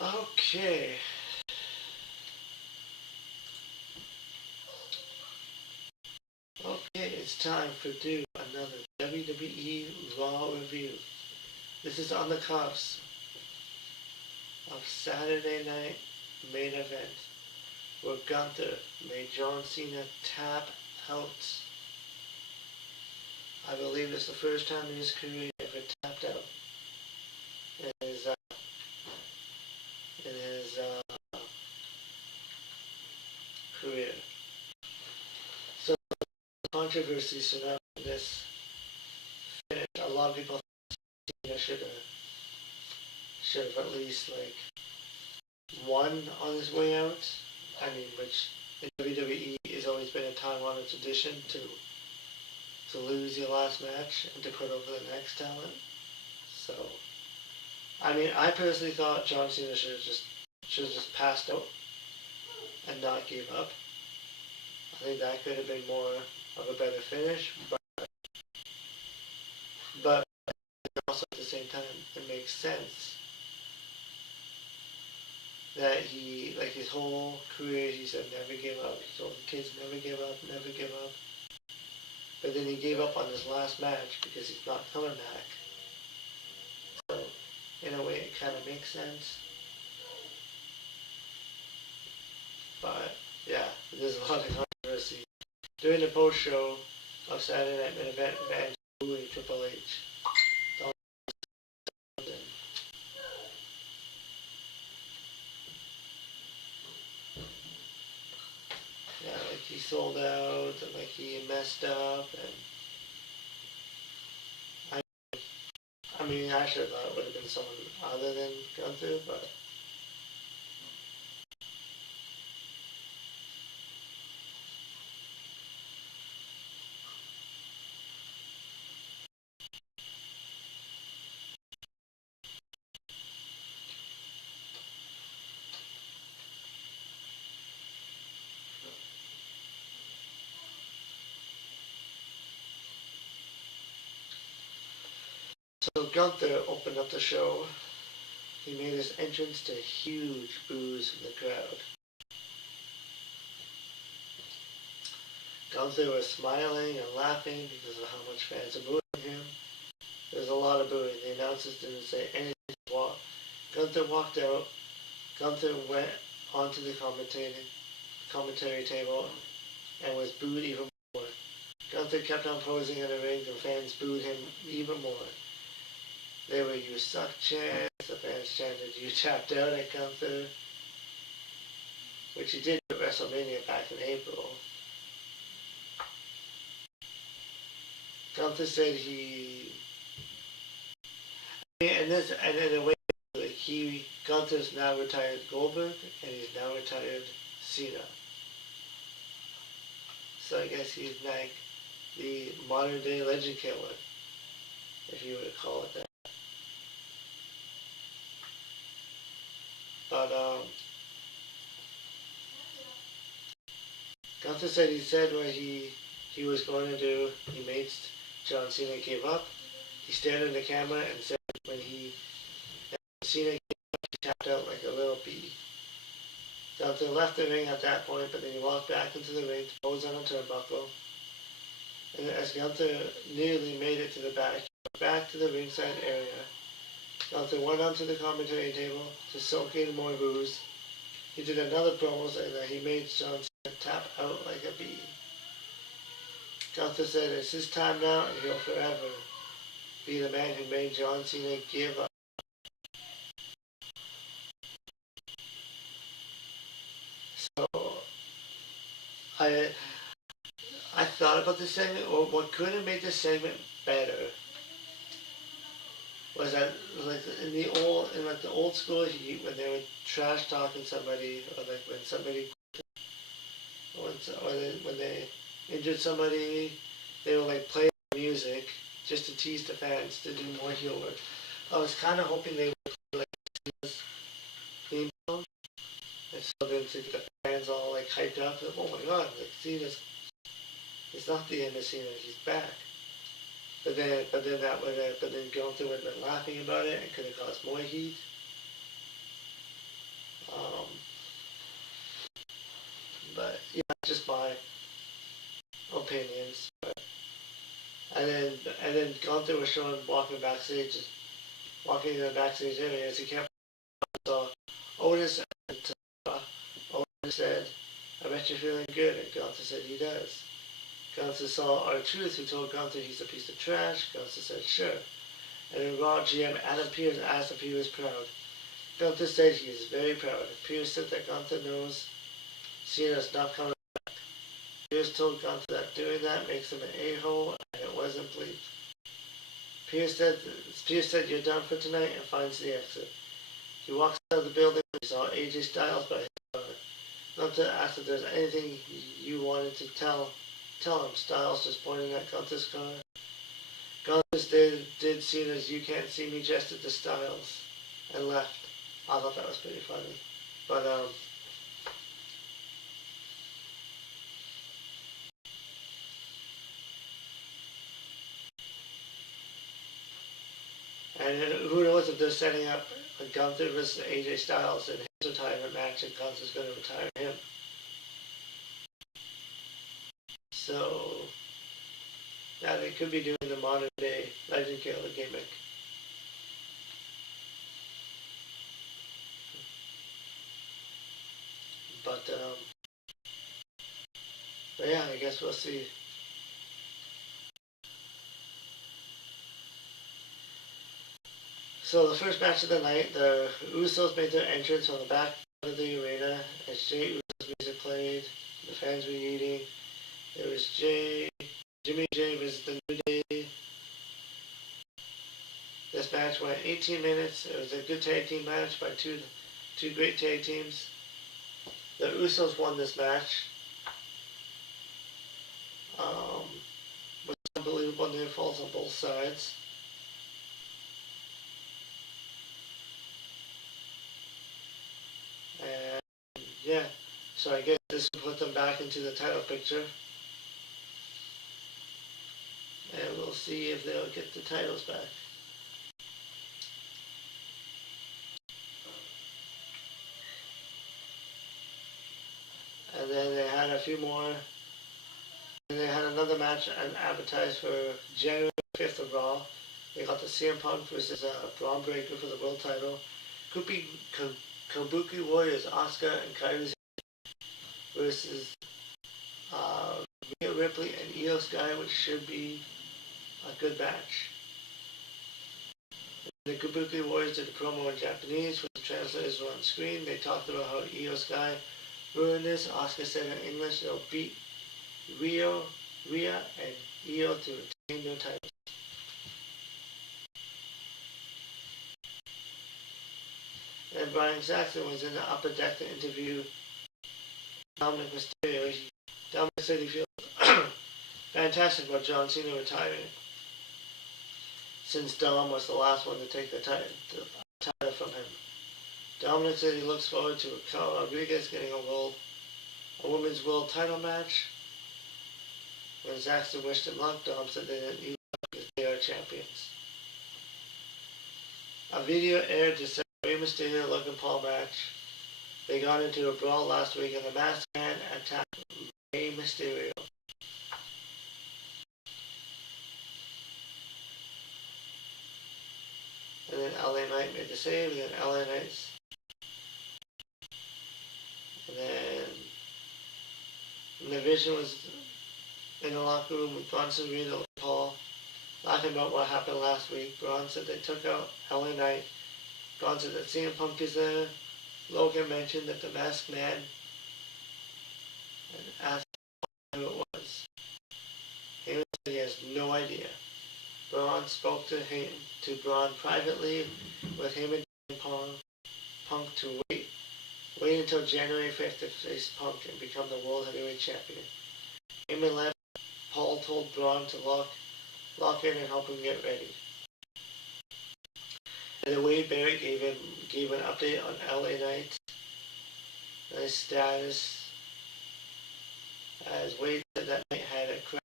Okay. Okay, it's time for do another WWE Raw review. This is on the cuffs of Saturday night main event where Gunther made John Cena tap out. I believe it's the first time in his career he ever tapped out in his career. So controversy surrounding this finish. A lot of people think Cena should have at least won on his way out. I mean, which in WWE has always been a time-honored tradition to lose your last match and to put over the next talent. So, I mean, I personally thought John Cena should have just passed out and not give up. I think that could have been more of a better finish, but also at the same time, it makes sense that he, like his whole career, he said never give up. He told the kids never give up, never give up. But then he gave up on his last match because he's not coming back. So, in a way, it kind of makes sense. But, yeah, there's a lot of controversy. During the post-show of Saturday Night Main Event, fans booing Triple H. Yeah, like he sold out and like he messed up and I mean I should have thought it would have been someone other than Gunther, but so Gunther opened up the show. He made his entrance to huge boos from the crowd. Gunther was smiling and laughing because of how much fans are booing him. There was a lot of booing. The announcers didn't say anything. Gunther walked out. Gunther went onto the commentary table and was booed even more. Gunther kept on posing in the ring. The fans booed him even more. They were "You suck" chants. The fans chanted "You tapped out" at Gunther, which he did at WrestleMania back in April. Gunther said and in a way, like Gunther's now retired Goldberg, and he's now retired Cena. So I guess he's like the modern day legend killer, if you would call it that. But Gunther said what he was going to do. He made John Cena give up. He stared at the camera and said when Cena tapped out like a little bee. Gunther left the ring at that point, but then he walked back into the ring to pose on a turnbuckle. And as Gunther nearly made it to the back to the ringside area, Gunther went onto the commentary table to soak in more booze. He did another promo saying that he made John Cena tap out like a bee. Gunther said it's his time now and he'll forever be the man who made John Cena give up. So I I thought about this segment, or what could have made this segment better was that like in like the old school when they were trash talking somebody, or like when somebody when they injured somebody, they would like play music just to tease the fans to do more heel work. I was kind of hoping they would play like Cena's theme song, and so then to get the fans all like hyped up, like, oh my god, like Cena's, it's not the end of Cena, he's back. But then Gunther would have been laughing about it and could have caused more heat. But yeah, just my opinions. And then Gunther was shown walking in the backstage area as he kept saw Otis and Otis said, "I bet you're feeling good," and Gunther said he does. Gunther saw R-Truth, who told Gunther he's a piece of trash. Gunther said sure. And then Raw GM Adam Pearce asked if he was proud. Gunther said he is very proud. Pearce said that Gunther knows Cena's not coming back. Pearce told Gunther that doing that makes him an a-hole, and it wasn't bleep. Pearce said you're done for tonight and finds the exit. He walks out of the building and he saw AJ Styles by his car. Gunther asked if there's anything you wanted to tell him. Styles just pointing at Gunther's car. Gunther did Cena's "You Can't See Me" gesture to Styles and left. I thought that was pretty funny. But and who knows if they're setting up Gunther versus AJ Styles in his retirement match, and Gunther's going to retire him. So yeah, they could be doing the modern day Legend Killer gimmick. But yeah, I guess we'll see. So the first match of the night, the Usos made their entrance on the back of the arena as Jey Uso's music played. The fans were eating. There was Jimmy Jey versus the New Day. This match went 18 minutes. It was a good tag team match by two great tag teams. The Usos won this match. With unbelievable near falls on both sides. And yeah, so I guess this will put them back into the title picture. And we'll see if they'll get the titles back. And then they had a few more. And they had another match advertised for January 5th of Raw. They got the CM Punk versus Braun Breaker for the world title. Kabuki Warriors, Asuka and Kairi versus Rhea Ripley and Io Sky, which should be a good match. The Kabuki Warriors did a promo in Japanese, with the translators were on screen. They talked about how Io Sky ruined this. Asuka said in English they'll beat Rhea and Io to retain their titles. And Brian Saxon was in the upper deck to interview Dominic Mysterio. Dominic said he feels fantastic about John Cena retiring, since Dom was the last one to take the title from him. Dominic said he looks forward to Raquel Rodriguez getting a women's world title match. When Saxon wished him luck, Dom said they didn't need luck because they are champions. A video aired to set Rey Mysterio Logan Paul match. They got into a brawl last week and the Masked Man attacked Rey Mysterio. And then LA Knight made the save, and then LA Knight's. And then the Vision was in the locker room with Bronson Reed and Paul, laughing about what happened last week. Braun said they took out LA Knight. Braun said that CM Punk is there. Logan mentioned that the Masked Man and asked who it was. Heyman said he has no idea. Braun spoke to Braun privately, with Heyman and Punk to wait until January 5th to face Punk and become the World Heavyweight Champion. Heyman left. Paul told Braun to lock in and help him get ready. And then Wade Barrett gave an update on LA Knight, his status, as Wade said that Knight had a crash.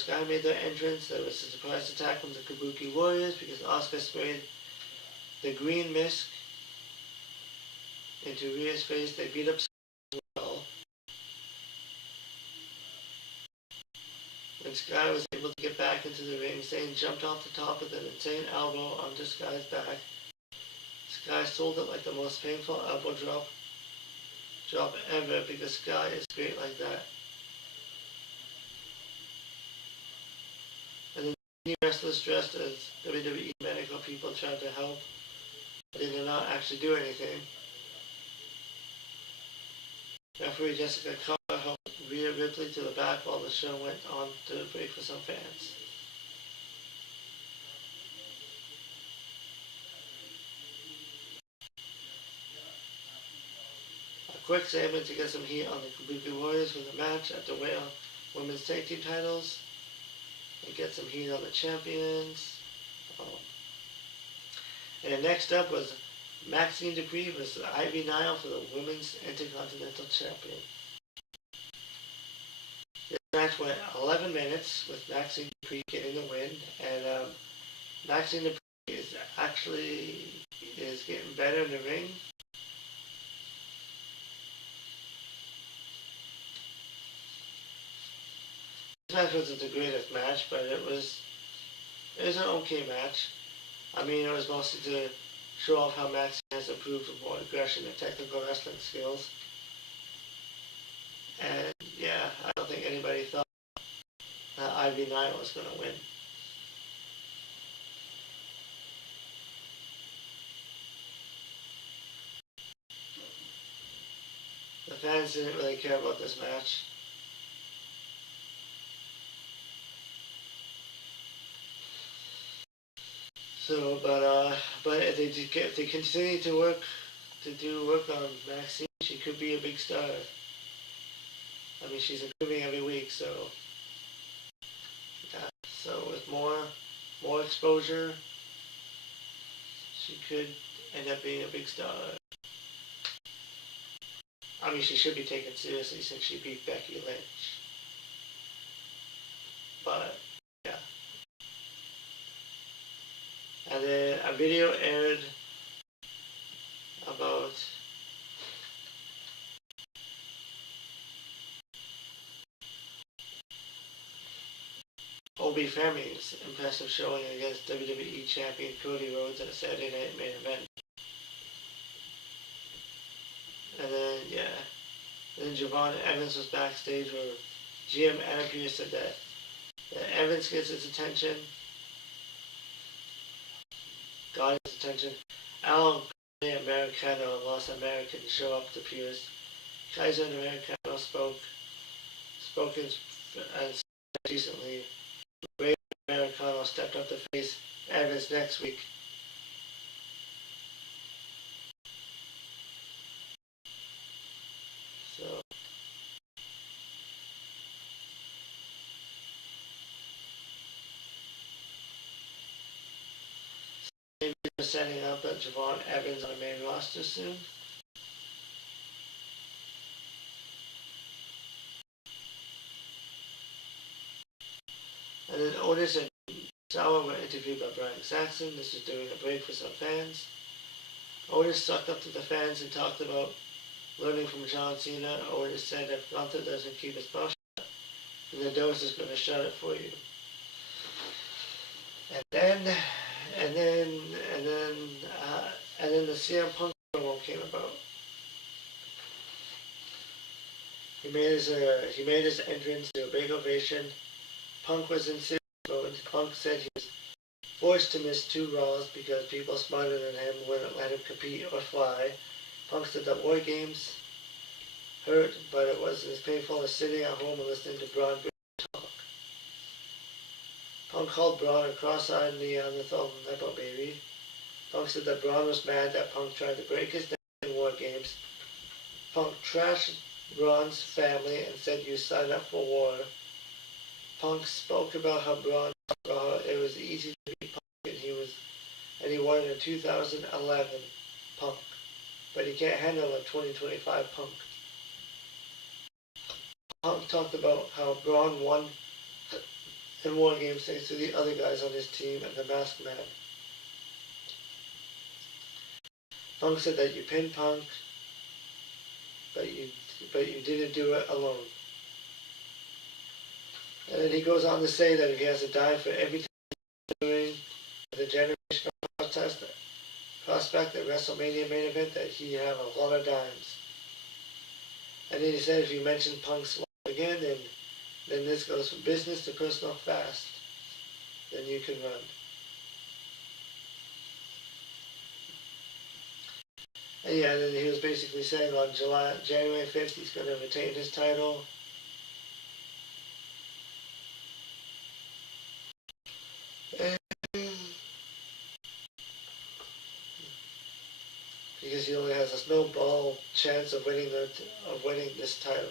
Sky made their entrance, there was a surprise attack from the Kabuki Warriors because Asuka sprayed the green mist into Rhea's face. They beat up Sky as well. When Sky was able to get back into the ring, Zayn jumped off the top with an insane elbow onto Sky's back. Sky sold it like the most painful elbow drop ever because Sky is great like that. And then the wrestlers dressed as WWE medical people tried to help, but they did not actually do anything. Referee Jessica Carr helped Rhea Ripley to the back while the show went on to break for some fans. A quick segment to get some heat on the Kabuki Warriors for the match at the Wwe Raw Women's Tag Team titles. And get some heat on the champions. And next up was Maxine Dupree versus Ivy Nile for the Women's Intercontinental Champion. This match went 11 minutes with Maxine Dupree getting the win, and Maxine Dupree is getting better in the ring. This match wasn't the greatest match, but it was an okay match. I mean, it was mostly to show off how Maxine has improved with more aggression and technical wrestling skills. And yeah, I don't think anybody thought that Ivy Nile was going to win. The fans didn't really care about this match. So, but if they continue to do work on Maxine, she could be a big star. I mean, she's improving every week, so yeah. So with more exposure, she could end up being a big star. I mean, she should be taken seriously since she beat Becky Lynch. But yeah. And then a video aired about Obi Femi's impressive showing against WWE Champion Cody Rhodes at a Saturday Night Main Event. And then Javon Evans was backstage where GM Adam Pearce said that Evans gets his attention, got his attention. Al Americano and Los Americans show up to Pierce. Kaiser and Americano spoke as recently. Ray Americano stepped up to face Evans next week. So maybe they're setting up that Javon Evans on the main roster soon. And then Otis and Sawa were interviewed by Brian Saxon. This is during a break for some fans. Otis sucked up to the fans and talked about learning from John Cena. Otis said if Gunther doesn't keep his mouth shut, then the dose is going to shut it for you. And then the CM Punk promo came about. He made his entrance to a big ovation. Punk was in serious mode. Punk said he was forced to miss 2 Raws because people smarter than him wouldn't let him compete or fly. Punk said that War Games hurt, but it wasn't as painful as sitting at home and listening to Braun talk. Punk called Braun a cross-eyed Neanderthal Nepo baby. Punk said that Braun was mad that Punk tried to break his neck in War Games. Punk trashed Braun's family and said you signed up for war. Punk spoke about how Braun it was easy to beat Punk and he won in 2011 Punk. But he can't handle a 2025 Punk. Punk talked about how Braun won in War Games thanks to the other guys on his team and the Masked Man. Punk said that you pinned Punk, but you didn't do it alone. And then he goes on to say that if he has to die for every time during the generation prospect at WrestleMania main event, that he have a lot of dimes. And then he said if you mention Punk's life again, then this goes from business to personal fast. Then you can run. And yeah, then he was basically saying on January 5th he's going to retain his title. And because he only has a snowball chance of winning this title.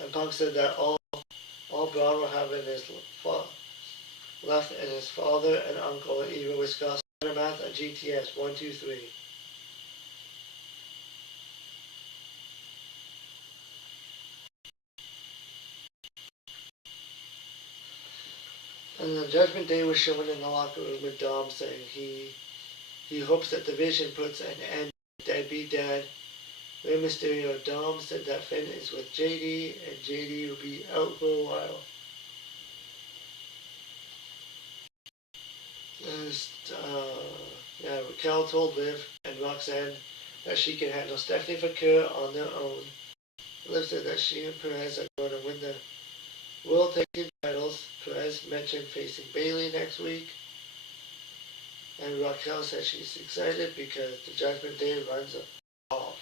And Punk said that all Braun will have in his left and his father and uncle in Eagle, Wisconsin, Math and GTS 1, 2, 3. And the Judgment Day was shown in the locker room with Dom saying he hopes that the Vision puts an end to Deadbeat Dad. Rey Mysterio Dom said that Finn is with JD and JD will be out for a while. Raquel told Liv and Roxanne that she can handle Stephanie Vaquer on their own. Liv said that she and Perez are going to win the World Tag Team titles. Perez mentioned facing Bayley next week. And Raquel said she's excited because the Judgment Day runs off.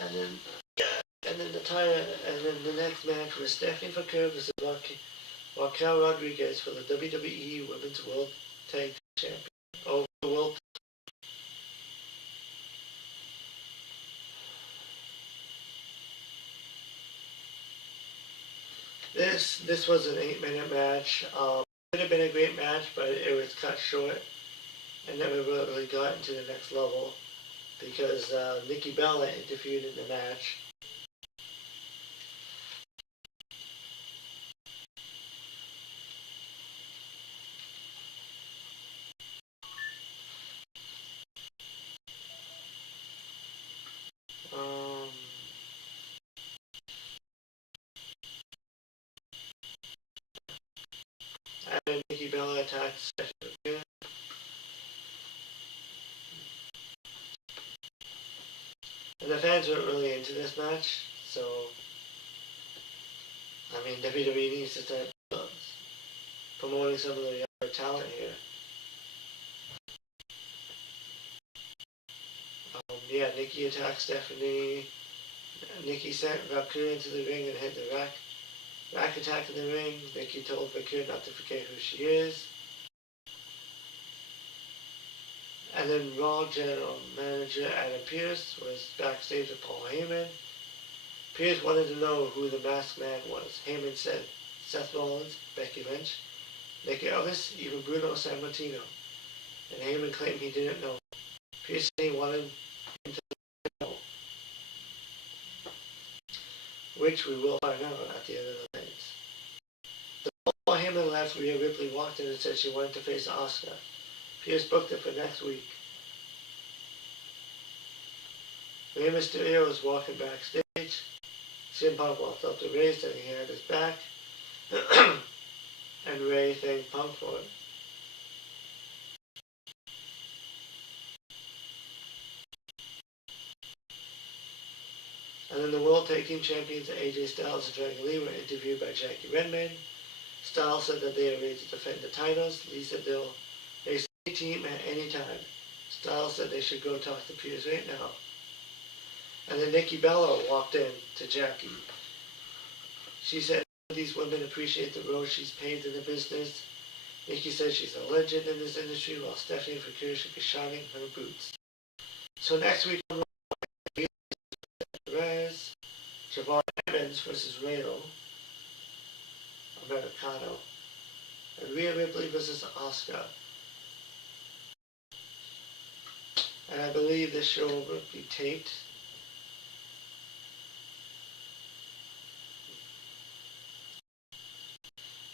And then the next match was Stephanie Vaquer versus Raquel Rodriguez for the WWE Women's World Tag Team Champion. Over the World. This was an 8-minute match. It could have been a great match, but it was cut short and never really got into the next level because Nikki Bella interfered in the match. And Nikki Bella attacked Stephanie Vaquer. And the fans weren't really into this match, so I mean WWE needs to start promoting some of the younger talent here. Nikki attacked Stephanie. Nikki sent Vaquer into the ring and hit the rack attack in the ring. Nikki told Vaquer not to forget who she is. And then Raw General Manager Adam Pearce was backstage with Paul Heyman. Pearce wanted to know who the Masked Man was. Heyman said Seth Rollins, Becky Lynch, Nikki Ellis, even Bruno Sammartino. And Heyman claimed he didn't know. Pearce said he wanted him to know, which we will find out at the end of the night. Before Heyman left, Rhea Ripley walked in and said she wanted to face Asuka. Pearce booked it for next week. Rey Mysterio was walking backstage. CM Punk walked up to Rey saying he had his back. And Rey thanked Punk for it. And then the World Tag Team Champions AJ Styles and Dragon Lee were interviewed by Jackie Redmond. Styles said that they are ready to defend the titles. Lee said they'll face any team at any time. Styles said they should go talk to Pierce right now. And then Nikki Bella walked in to Jackie. She said these women appreciate the road she's paved in the business. Nikki said she's a legend in this industry, while Stephanie Vaquer should be shining her boots. So next week, Perez, Javon Evans versus Riddle. Americano. And Rhea Ripley versus Asuka. And I believe this show will be taped.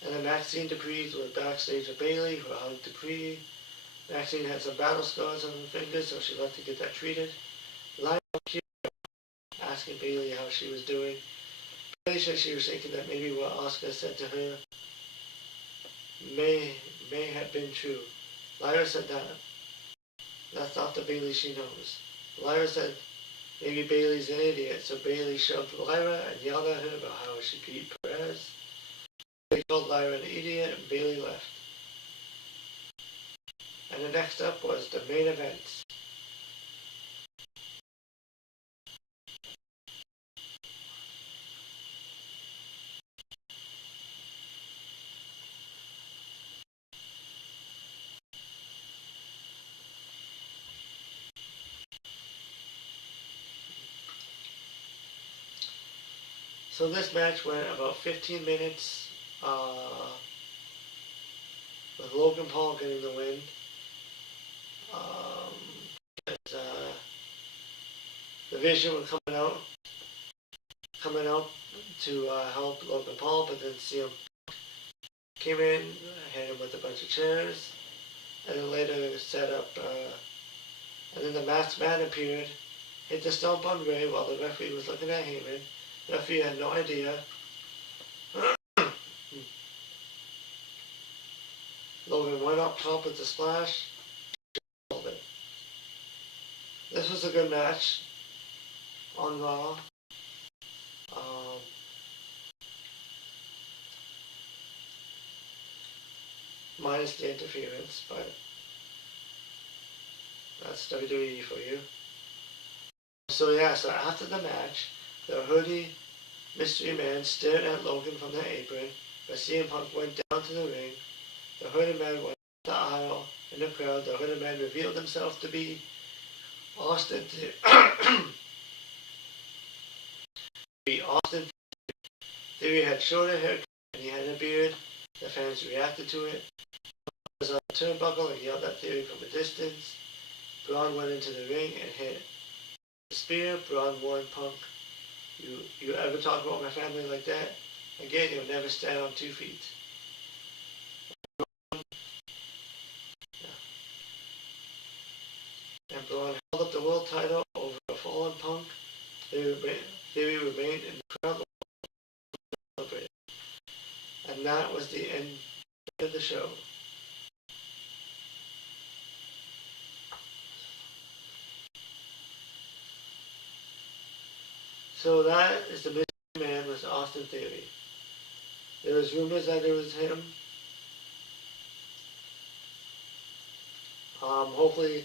And then Maxine Dupree was backstage with Bayley who hugged Dupree. Maxine had some battle scars on her fingers, so she'd like to get that treated. Lionel asking Bayley how she was doing. Bayley said she was thinking that maybe what Asuka said to her may have been true. Lyra said that that's not the Bayley she knows. Lyra said maybe Bayley's an idiot, so Bayley shoved Lyra and yelled at her about how she beat Perez. They called Lyra an idiot and Bayley left. And the next up was the main event. So this match went about 15 minutes with Logan Paul getting the win. The Vision were coming out to help Logan Paul, but then CM came in, hit him with a bunch of chairs, and then later set up, and then the masked man appeared, hit the stomp on Ray while the referee was looking at Heyman. The referee had no idea. Logan went up top with the splash. This was a good match on Raw. Minus the interference, but that's WWE for you. So yeah, so after the match, the hoodie mystery man stared at Logan from the apron, but CM Punk went down to the ring. The hooded man went up the aisle in the crowd. The hooded man revealed himself to be Austin Austin Theory had shorter hair and he had a beard. The fans reacted to it. He was on the turnbuckle and yelled at Theory from a distance. Braun went into the ring and hit the spear. Braun warned Punk, you ever talk about my family like that? Again, you'll never stand on 2 feet. And Braun held up the world title over a fallen Punk. Theory remained in the crowd. And that was the end of the show. So that is the mystery man was Austin Theory. There was rumors that it was him. Hopefully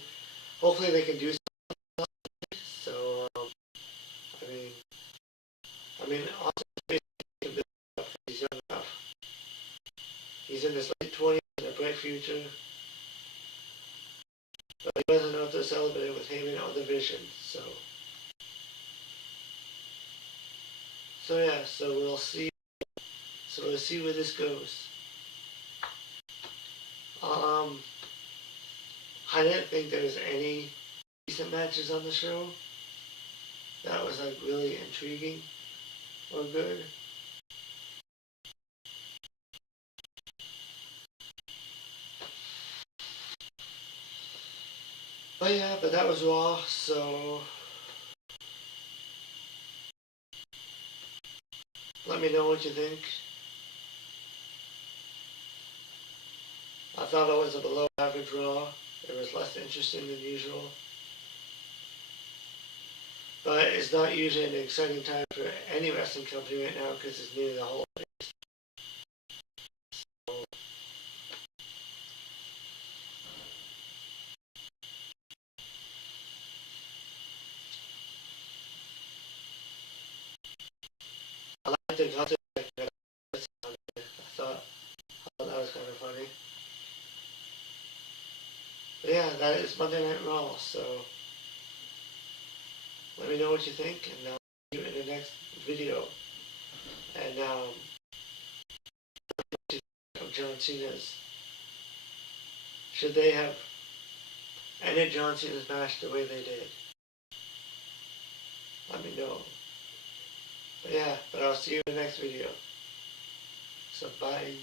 they can do something. So I mean, Austin Theory can build up. He's young enough. He's in his late 20s and a bright future. But he wasn't out there celebrating with Heyman or the Vision. So yeah, so we'll see. So we'll see where this goes. I didn't think there was any decent matches on the show that was like really intriguing or good. But yeah, but that was Raw, so let me know what you think. I thought it was a below average Raw. It was less interesting than usual. But it's not usually an exciting time for any wrestling company right now because it's near the holidays. So, I like the concept. I thought that was kind of funny. But yeah, that is Monday Night Raw, so let me know what you think, and I'll see you in the next video. And John Cena's? Should they have ended John Cena's match the way they did? Let me know. But yeah, but I'll see you in the next video. So bye.